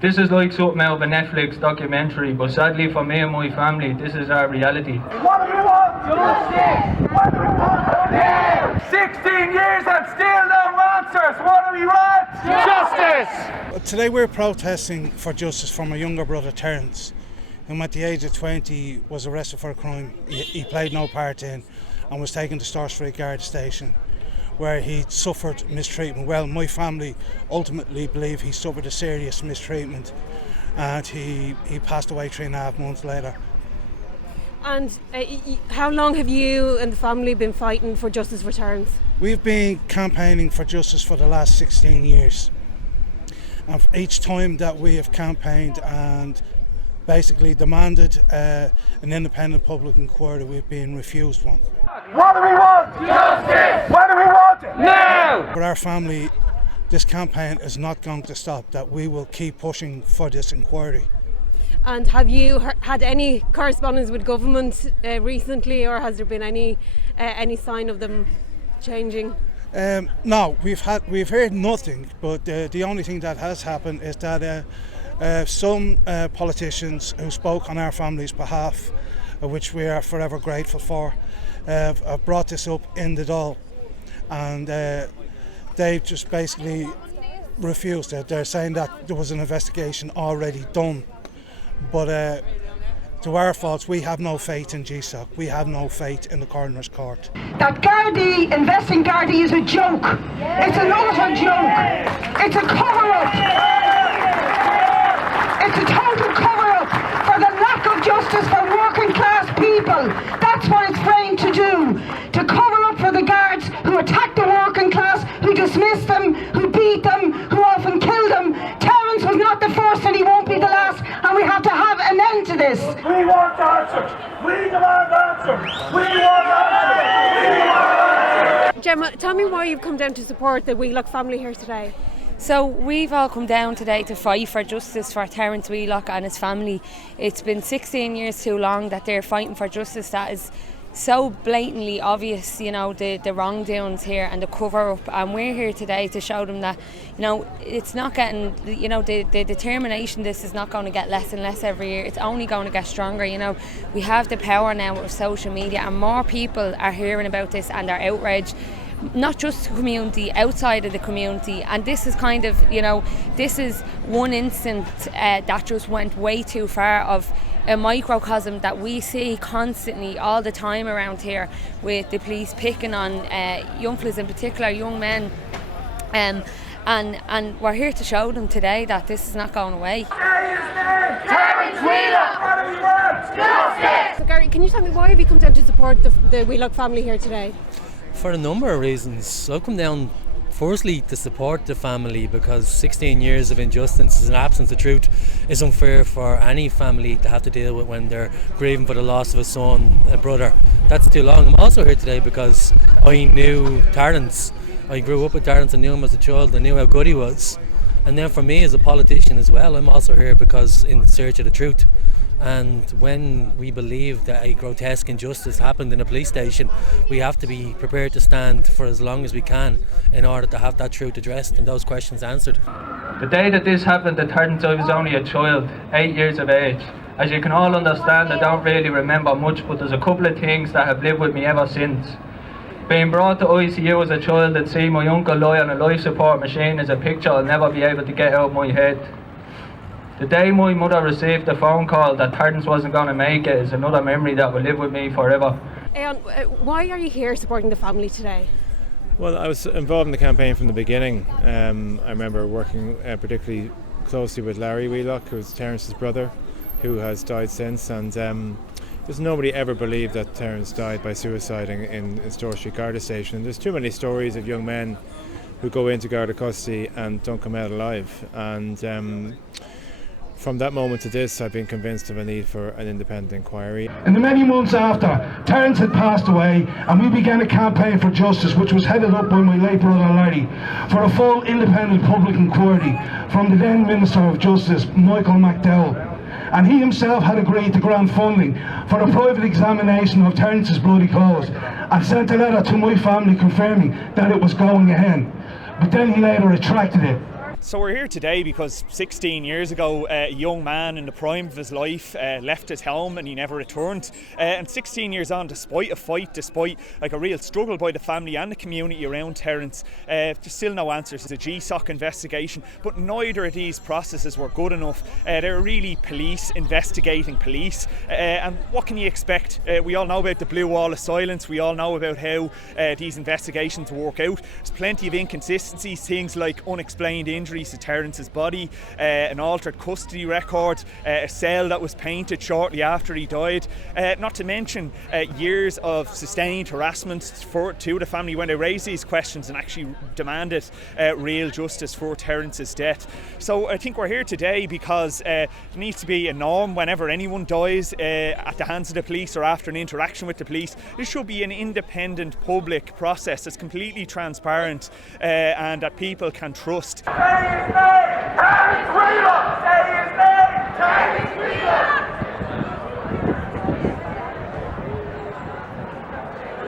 This is like something out of a Netflix documentary, but sadly for me and my family, this is our reality. What do we want? Justice! What do we want? Now! 16 years and still no answers! What do we want? Justice! Today we're protesting for justice for my younger brother Terence, whom at the age of 20 was arrested for a crime he played no part in and was taken to Star Street Garda station, where he suffered mistreatment. Well, my family ultimately believe he suffered a serious mistreatment, and he passed away 3.5 months later. And how long have you and the family been fighting for justice for Terence? We've been campaigning for justice for the last 16 years. And each time that we have campaigned and basically demanded an independent public inquiry, we've been refused one. What do we want? Justice! What do we want? Now! For our family, this campaign is not going to stop, that we will keep pushing for this inquiry. And have you had any correspondence with government recently, or has there been any sign of them changing? No, we've heard nothing, but the only thing that has happened is that some politicians who spoke on our family's behalf, which we are forever grateful for, have brought this up in the Dáil, and they've just basically refused it. They're saying that there was an investigation already done, but to our faults, we have no faith in GSOC. We have no faith in the coroner's court. That Garda, investing Garda is a joke. It's an utter joke. It's a cover-up. It's a total cover-up for the lack of justice for working class people. That's what it's framed to do. To cover up for the guards who attack the working class, who dismiss them, who beat them, who often kill them. Terence was not the first and he won't be the last, and we have to have an end to this. We want answers! We demand answers! We want answers! We want answers! Gemma, tell me why you've come down to support the Wheelock family here today. So we've all come down today to fight for justice for Terence Wheelock and his family. It's been 16 years too long that they're fighting for justice. That is so blatantly obvious, you know, the wrongdoings here and the cover up, and we're here today to show them that, you know, it's not getting, you know, the determination, this is not going to get less and less every year. It's only going to get stronger. You know, we have the power now of social media, and more people are hearing about this and are outraged, not just the community, outside of the community. And this is kind of, you know, this is one instance that just went way too far of a microcosm that we see constantly all the time around here, with the police picking on young fellas, in particular young men, and we're here to show them today that this is not going away. Terence Wheelock! What do we want? Justice! So Gary, can you tell me why have you come down to support the Wheelock family here today? For a number of reasons. I've come down firstly to support the family because 16 years of injustice and absence of truth is unfair for any family to have to deal with when they're grieving for the loss of a son, a brother. That's too long. I'm also here today because I knew Terence. I grew up with Terence and knew him as a child and knew how good he was. And then for me as a politician as well, I'm also here because in search of the truth. And when we believe that a grotesque injustice happened in a police station, we have to be prepared to stand for as long as we can in order to have that truth addressed and those questions answered. The day that this happened to Terence, I was only a child, 8 years of age. As you can all understand, I don't really remember much, but there's a couple of things that have lived with me ever since. Being brought to ICU as a child and seeing my uncle lie on a life support machine is a picture I'll never be able to get out of my head. The day my mother received the phone call that Terence wasn't going to make it is another memory that will live with me forever. Why are you here supporting the family today? Well, I was involved in the campaign from the beginning. I remember working particularly closely with Larry Wheelock, who's Terence's brother, who has died since, and there's nobody ever believed that Terence died by suicide in Store Street Garda station. And there's too many stories of young men who go into Garda custody and don't come out alive. And from that moment to this, I've been convinced of a need for an independent inquiry. In the many months after, Terence had passed away, and we began a campaign for justice, which was headed up by my late brother Larry, for a full independent public inquiry from the then Minister of Justice, Michael McDowell. And he himself had agreed to grant funding for a private examination of Terence's bloody clothes, and sent a letter to my family confirming that it was going ahead. But then he later retracted it. So we're here today because 16 years ago a young man in the prime of his life left his home and he never returned, and 16 years on, despite a fight, despite like a real struggle by the family and the community around Terence, there's still no answers. It's a GSOC investigation, but neither of these processes were good enough. They're really police investigating police, and what can you expect? We all know about the blue wall of silence, we all know about how these investigations work out. There's plenty of inconsistencies, things like unexplained injuries to Terence's body, an altered custody record, a cell that was painted shortly after he died, not to mention years of sustained harassment to the family when they raised these questions and actually demanded real justice for Terence's death. So I think we're here today because there needs to be a norm whenever anyone dies at the hands of the police or after an interaction with the police. There should be an independent public process that's completely transparent and that people can trust. Terence Wheelock!